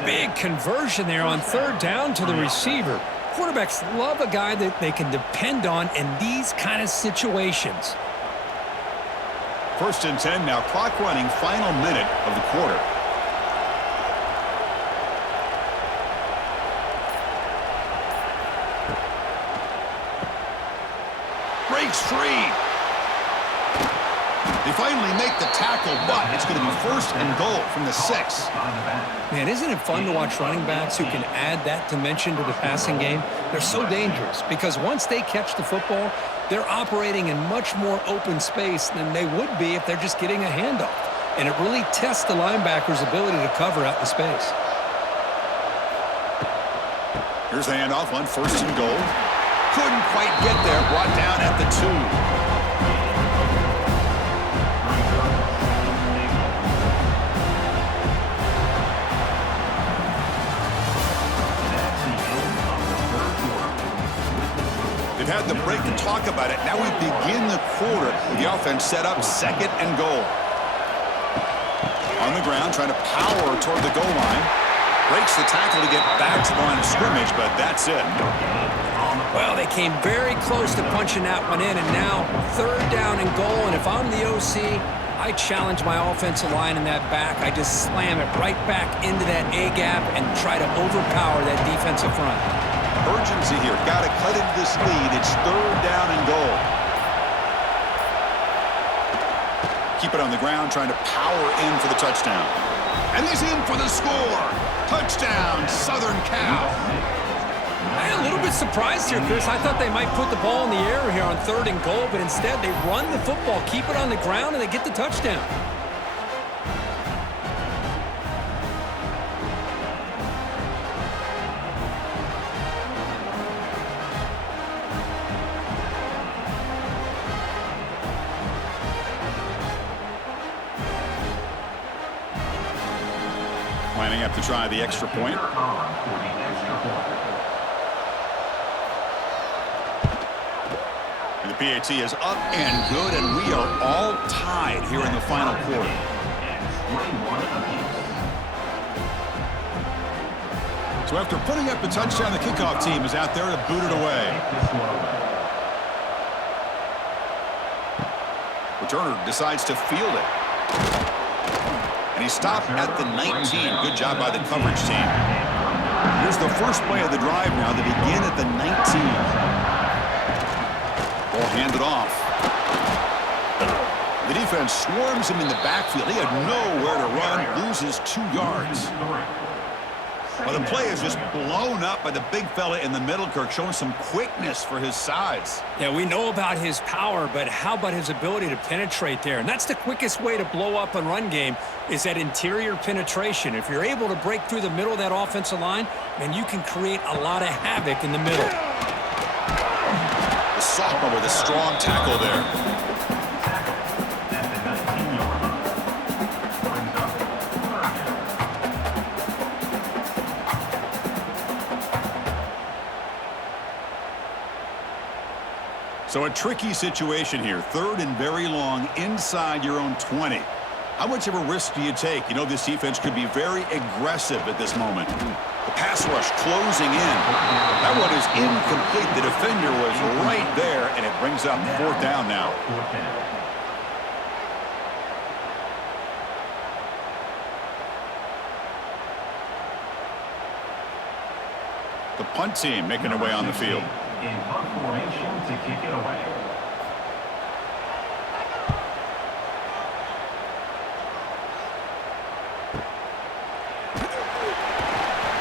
Big conversion there on 3rd down to the receiver. Quarterbacks love a guy that they can depend on in these kind of situations. First and 10 now, clock running, final minute of the quarter. Breaks free. They finally make the tackle, but it's going to be first and goal from the 6. Man, isn't it fun to watch running backs who can add that dimension to the passing game? They're so dangerous because once they catch the football, they're operating in much more open space than they would be if they're just getting a handoff. And it really tests the linebacker's ability to cover out the space. Here's the handoff on first and goal. Couldn't quite get there, brought down at the 2. They've had the break to talk about it. Now we begin the quarter with the offense set up, second and goal. On the ground, trying to power toward the goal line. Breaks the tackle to get back to the line of scrimmage, but that's it. Well, they came very close to punching that one in, and now third down and goal. And if I'm the OC, I challenge my offensive line in that back. I just slam it right back into that A-gap and try to overpower that defensive front. Urgency here. Got to cut into this lead. It's third down and goal. Keep it on the ground, trying to power in for the touchdown. And he's in for the score. Touchdown, Southern Cal. I'm a little bit surprised here, Chris. I thought they might put the ball in the air here on third and goal, but instead they run the football, keep it on the ground, and they get the touchdown. Lining up to try the extra point. And the PAT is up and good, and we are all tied here in the final quarter. So after putting up the touchdown, the kickoff team is out there to boot it away. Returner decides to field it. And he stopped at the 19. Good job by the coverage team. Here's the first play of the drive now. They begin at the 19. Ball handed off. The defense swarms him in the backfield. He had nowhere to run, loses 2 yards. Well, the play is just blown up by the big fella in the middle, Kirk, showing some quickness for his size. Yeah, we know about his power, but how about his ability to penetrate there? And that's the quickest way to blow up a run game is that interior penetration. If you're able to break through the middle of that offensive line, then you can create a lot of havoc in the middle. The sophomore with a strong tackle there. So a tricky situation here. Third and very long inside your own 20. How much of a risk do you take? You know this defense could be very aggressive at this moment. The pass rush closing in. That one is incomplete. The defender was right there, and it brings up fourth down now. The punt team making their way on the field. In punt formation to kick it away.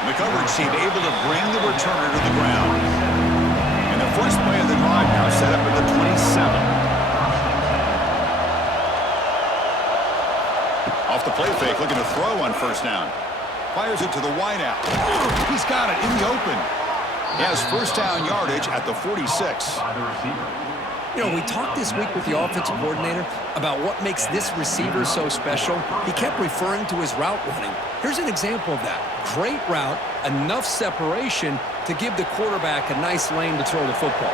The coverage team able to bring the returner to the ground. And the first play of the drive now set up at the 27. Off the play fake, looking to throw on first down. Fires it to the wideout. He's got it in the open. He has first down yardage at the 46. You know, we talked this week with the offensive coordinator about what makes this receiver so special. He kept referring to his route running. Here's an example of that. Great route, enough separation to give the quarterback a nice lane to throw the football.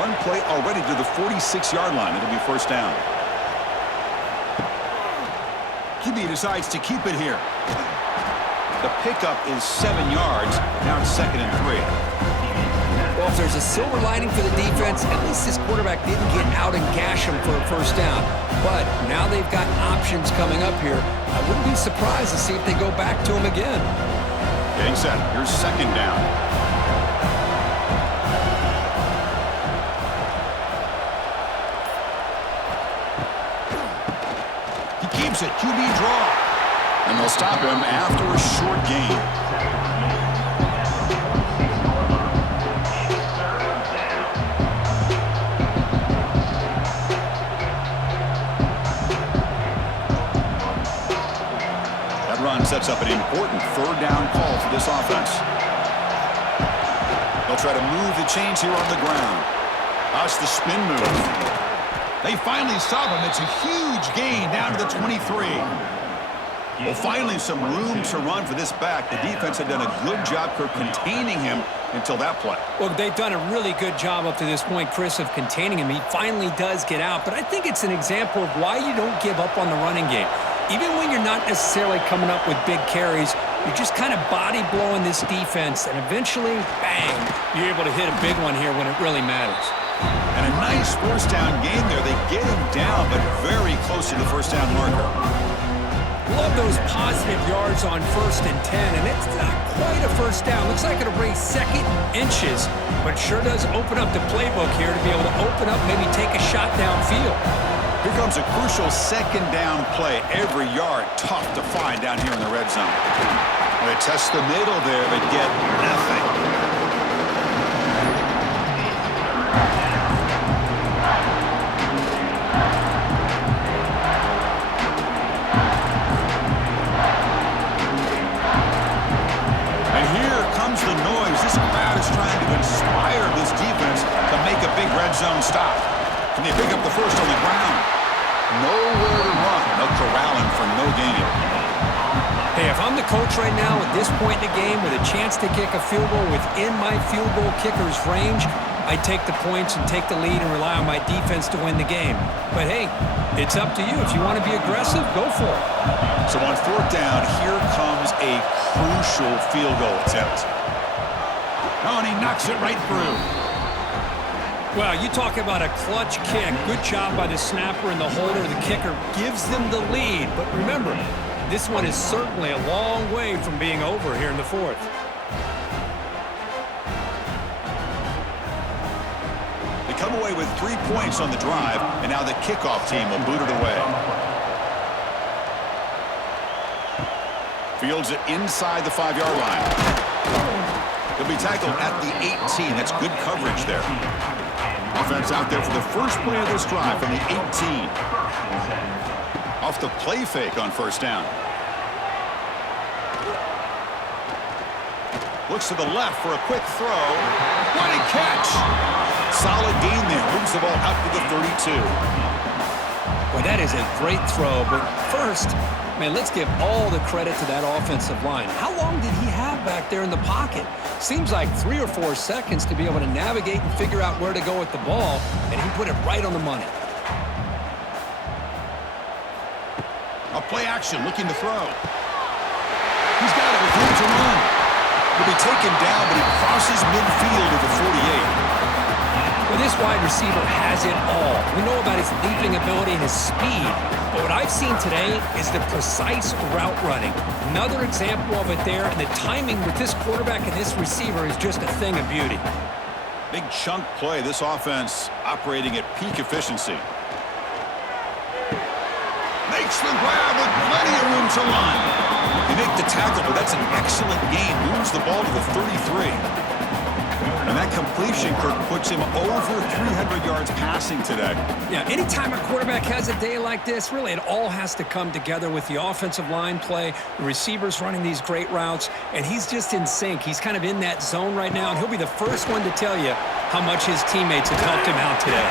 One play already to the 46-yard line. It'll be first down. QB decides to keep it here. The pickup is 7 yards. Now it's second and 3. Well, Well, if there's a silver lining for the defense, at least this quarterback didn't get out and gash him for a first down. But now they've got options coming up here. I wouldn't be surprised to see if they go back to him again. Getting set. Here's second down. He keeps it. QB draw. And they'll stop him after a short gain. That run sets up an important third down call for this offense. They'll try to move the chains here on the ground. That's the spin move. They finally stop him. It's a huge gain down to the 23. Well, finally some room to run for this back. The defense had done a good job for containing him until that play. Well, they've done a really good job up to this point, Chris, of containing him. He finally does get out, but I think it's an example of why you don't give up on the running game. Even when you're not necessarily coming up with big carries, you're just kind of body blowing this defense, and eventually, bang, you're able to hit a big one here when it really matters. And a nice first down gain there. They get him down, but very close to the first down marker. Love those positive yards on 1st and 10, and it's not quite a first down. Looks like it'll bring second inches, but sure does open up the playbook here to be able to open up, maybe take a shot downfield. Here comes a crucial second down play. Every yard tough to find down here in the red zone. They test the middle there, but get nothing. The noise. This crowd is trying to inspire this defense to make a big red zone stop. Can they pick up the first on the ground? Nowhere to run. They'll corral him for no gain. Hey, if I'm the coach right now at this point in the game with a chance to kick a field goal within my field goal kicker's range, I'd take the points and take the lead and rely on my defense to win the game. But hey, it's up to you. If you want to be aggressive, go for it. So on fourth down, here comes a crucial field goal attempt. Oh, and he knocks it right through. Well, you talk about a clutch kick. Good job by the snapper and the holder. The kicker gives them the lead. But remember, this one is certainly a long way from being over here in the fourth. They come away with 3 points on the drive, and now the kickoff team will boot it away. Fields it inside the 5-yard line. He'll be tackled at the 18. That's good coverage there. Offense out there for the first play of this drive from the 18. Off the play fake on first down. Looks to the left for a quick throw. What a catch! Solid gain there. Moves the ball out to the 32. Well, that is a great throw, but first, man, let's give all the credit to that offensive line. How long did he have back there in the pocket? Seems like 3 or 4 seconds to be able to navigate and figure out where to go with the ball, and he put it right on the money. A play action, looking to throw. He's got it with room to run. He'll be taken down, but he crosses midfield at the 48. Well, this wide receiver has it all. We know about his leaping ability and his speed, but what I've seen today is the precise route running. Another example of it there, and the timing with this quarterback and this receiver is just a thing of beauty. Big chunk play. This offense operating at peak efficiency. Makes the grab with plenty of room to run. They make the tackle, but that's an excellent gain. Moves the ball to the 33. And that completion, Kirk, puts him over 300 yards passing today. Yeah, anytime a quarterback has a day like this, really it all has to come together with the offensive line play, the receivers running these great routes, and he's just in sync. He's kind of in that zone right now, and he'll be the first one to tell you how much his teammates have helped him out today.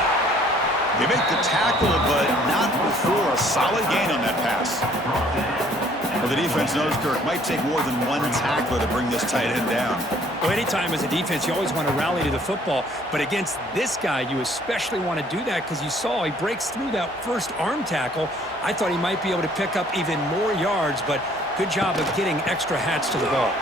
They make the tackle, but not before a solid gain on that pass. Well, the defense knows, Kirk, might take more than one tackler to bring this tight end down. Well, anytime as a defense, you always want to rally to the football. But against this guy, you especially want to do that because you saw he breaks through that first arm tackle. I thought he might be able to pick up even more yards, but good job of getting extra hats to the ball.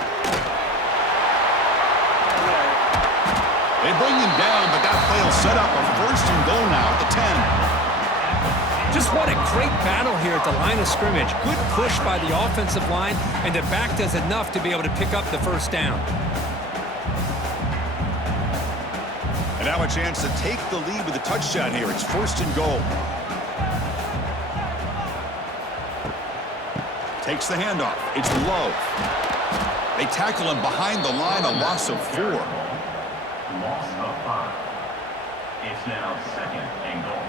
They bring him down, but that play will set up a first and goal now at the 10. Just what a great battle here at the line of scrimmage. Good push by the offensive line, and the back does enough to be able to pick up the first down. And now a chance to take the lead with a touchdown here. It's first and goal. Takes the handoff. It's low. They tackle him behind the line, a loss of 4. Loss of 5. It's now second and goal.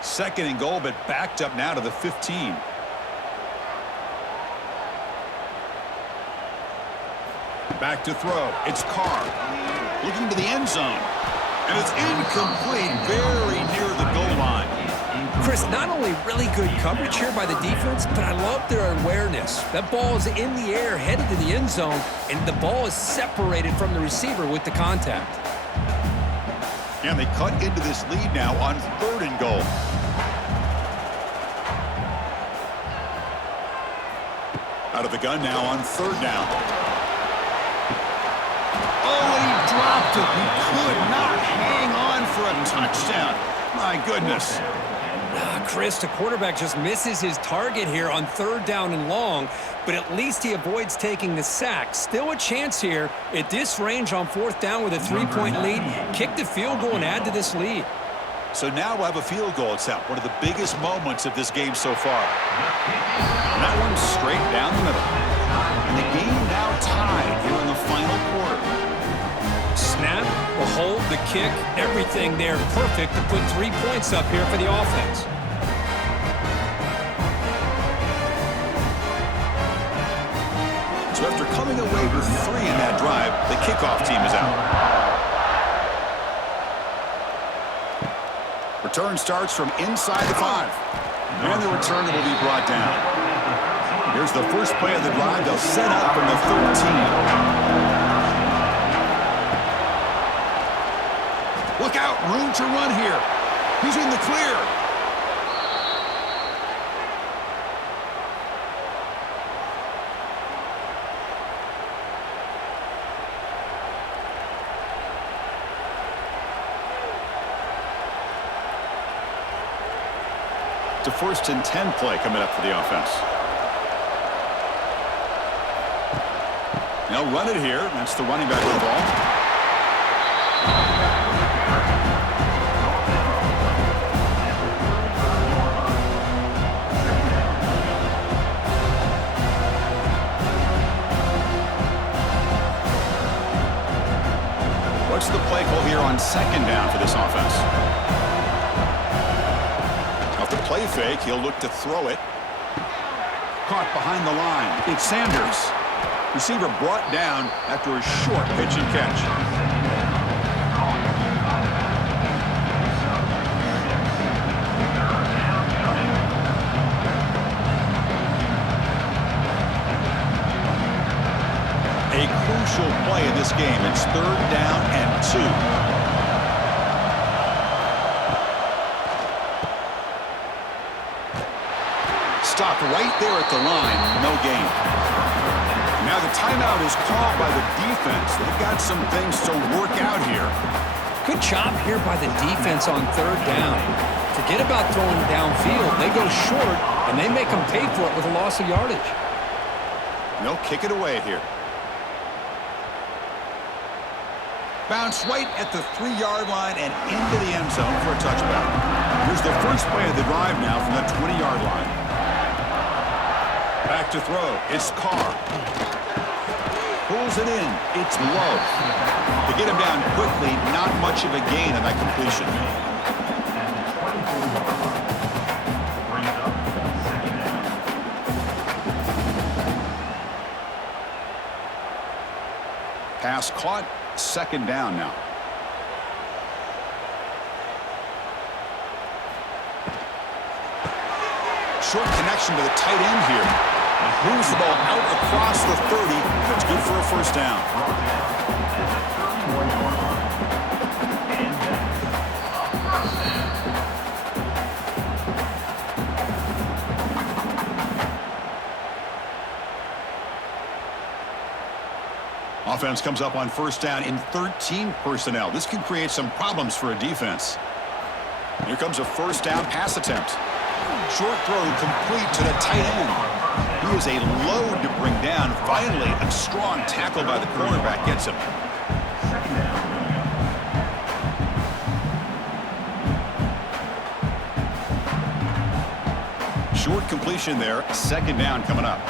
Second and goal, but backed up now to the 15. Back to throw. It's Carr. Looking to the end zone. And it's incomplete, very near the goal line. Chris, not only really good coverage here by the defense, but I love their awareness. That ball is in the air, headed to the end zone, and the ball is separated from the receiver with the contact. And they cut into this lead now on third and goal. Out of the gun now on third down. Oh, he dropped it. He could not hang on for a touchdown. My goodness. Chris, the quarterback just misses his target here on third down and long, but at least he avoids taking the sack. Still a chance here at this range on fourth down with a 3-point lead. Kick the field goal and add to this lead. So now we'll have a field goal attempt, one of the biggest moments of this game so far. And that one's straight down the middle. And the game now tied here in the final quarter. Snap, the hold, the kick, everything there perfect to put 3 points up here for the offense. So after coming away with 3 in that drive, the kickoff team is out. Return starts from inside the 5. And the return will be brought down. Here's the first play of the drive. They'll set up from the 13. Look out, room to run here. He's in the clear. It's a first and 10 play coming up for the offense. They'll run it here. That's the running back with the ball. What's the play call here on second down for this offense? Off the play fake, he'll look to throw it. Caught behind the line. It's Sanders. Receiver brought down after a short pitch and catch. A crucial play in this game. It's third down and 2. Stopped right there at the line. No gain. Now the timeout is called by the defense. They've got some things to work out here. Good job here by the defense on third down. Forget about throwing downfield. They go short, and they make them pay for it with a loss of yardage. They'll kick it away here. Bounce right at the 3-yard line and into the end zone for a touchback. Here's the first play of the drive now from the 20-yard line. Back to throw. It's Carr. Pulls it in. It's low. To get him down quickly, not much of a gain on that completion. Pass caught. Second down now. Short connection to the tight end here. Moves the ball out across the 30. That's good for a first down. offense comes up on first down in 13 personnel. This can create some problems for a defense. Here comes a first down pass attempt. Short throw complete to the tight end. He is a load to bring down. Finally, a strong tackle by the cornerback gets him. Short completion there. Second down coming up.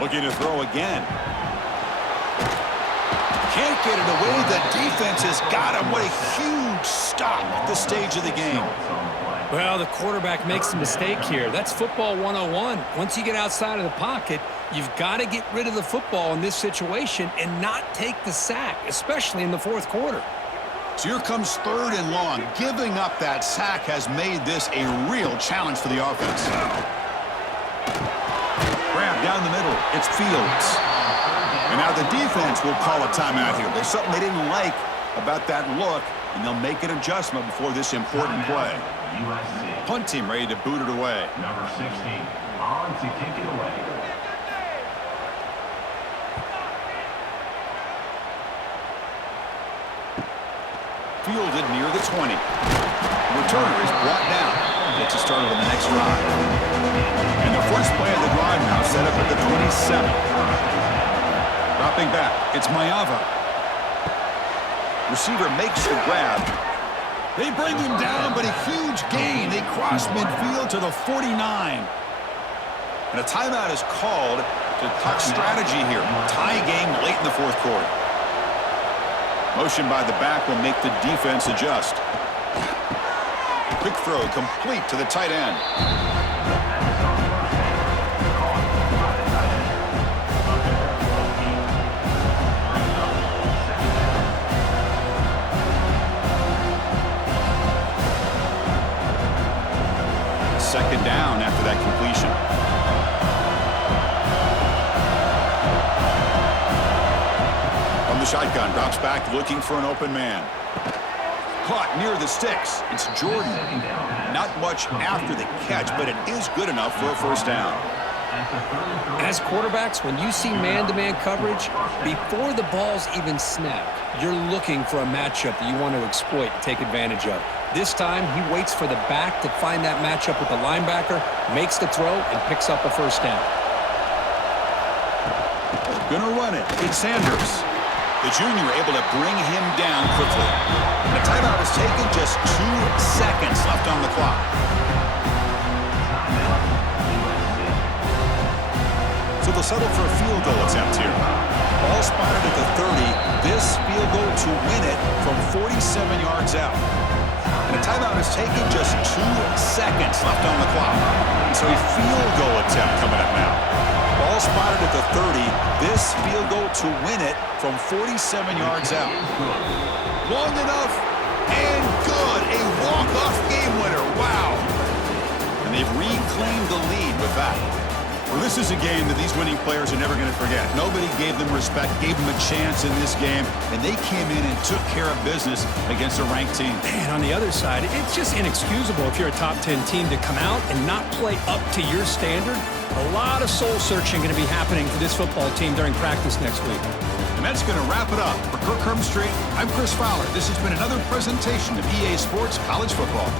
Looking to throw again. Can't get it away. The defense has got him. What a huge stop at this stage of the game. Well, the quarterback makes a mistake here. That's football 101. Once you get outside of the pocket, you've got to get rid of the football in this situation and not take the sack, especially in the fourth quarter. So here comes third and long. Giving up that sack has made this a real challenge for the offense. Grab down the middle. It's Fields. And now the defense will call a timeout here. There's something they didn't like about that look, and they'll make an adjustment before this important play. USC. Punt team ready to boot it away. Number 16 on to kick it away. Fielded near the 20. Returner is brought down. Gets it started on the next drive. And the first play of the drive now set up at the 27. Dropping back, it's Mayava. Receiver makes the grab. They bring him down, but a huge gain. They cross midfield to the 49. And a timeout is called to talk strategy here. Tie game late in the fourth quarter. Motion by the back will make the defense adjust. Quick throw complete to the tight end. Second down after that completion. From the shotgun, drops back looking for an open man. Caught near the sticks. It's Jordan. Not much after the catch, but it is good enough for a first down. As quarterbacks, when you see man-to-man coverage, before the ball's even snapped, you're looking for a matchup that you want to exploit and take advantage of. This time, he waits for the back to find that matchup with the linebacker, makes the throw, and picks up a first down. Gonna run it. It's Sanders. The junior able to bring him down quickly. The timeout is taken, just 2 seconds left on the clock. So they'll settle for a field goal attempt here. Ball spotted at the 30. This field goal to win it from 47 yards out. And a timeout is taken, just 2 seconds left on the clock. And so a field goal attempt coming up now. Ball spotted at the 30. This field goal to win it from 47 yards out. Long enough and good. A walk-off game winner. Wow. And they've reclaimed the lead with that. Well, this is a game that these winning players are never going to forget. Nobody gave them respect, gave them a chance in this game, and they came in and took care of business against a ranked team. And on the other side, it's just inexcusable if you're a top 10 team to come out and not play up to your standard. A lot of soul-searching going to be happening for this football team during practice next week. And that's going to wrap it up. For Kirk Hermstreet, I'm Chris Fowler. This has been another presentation of EA Sports College Football.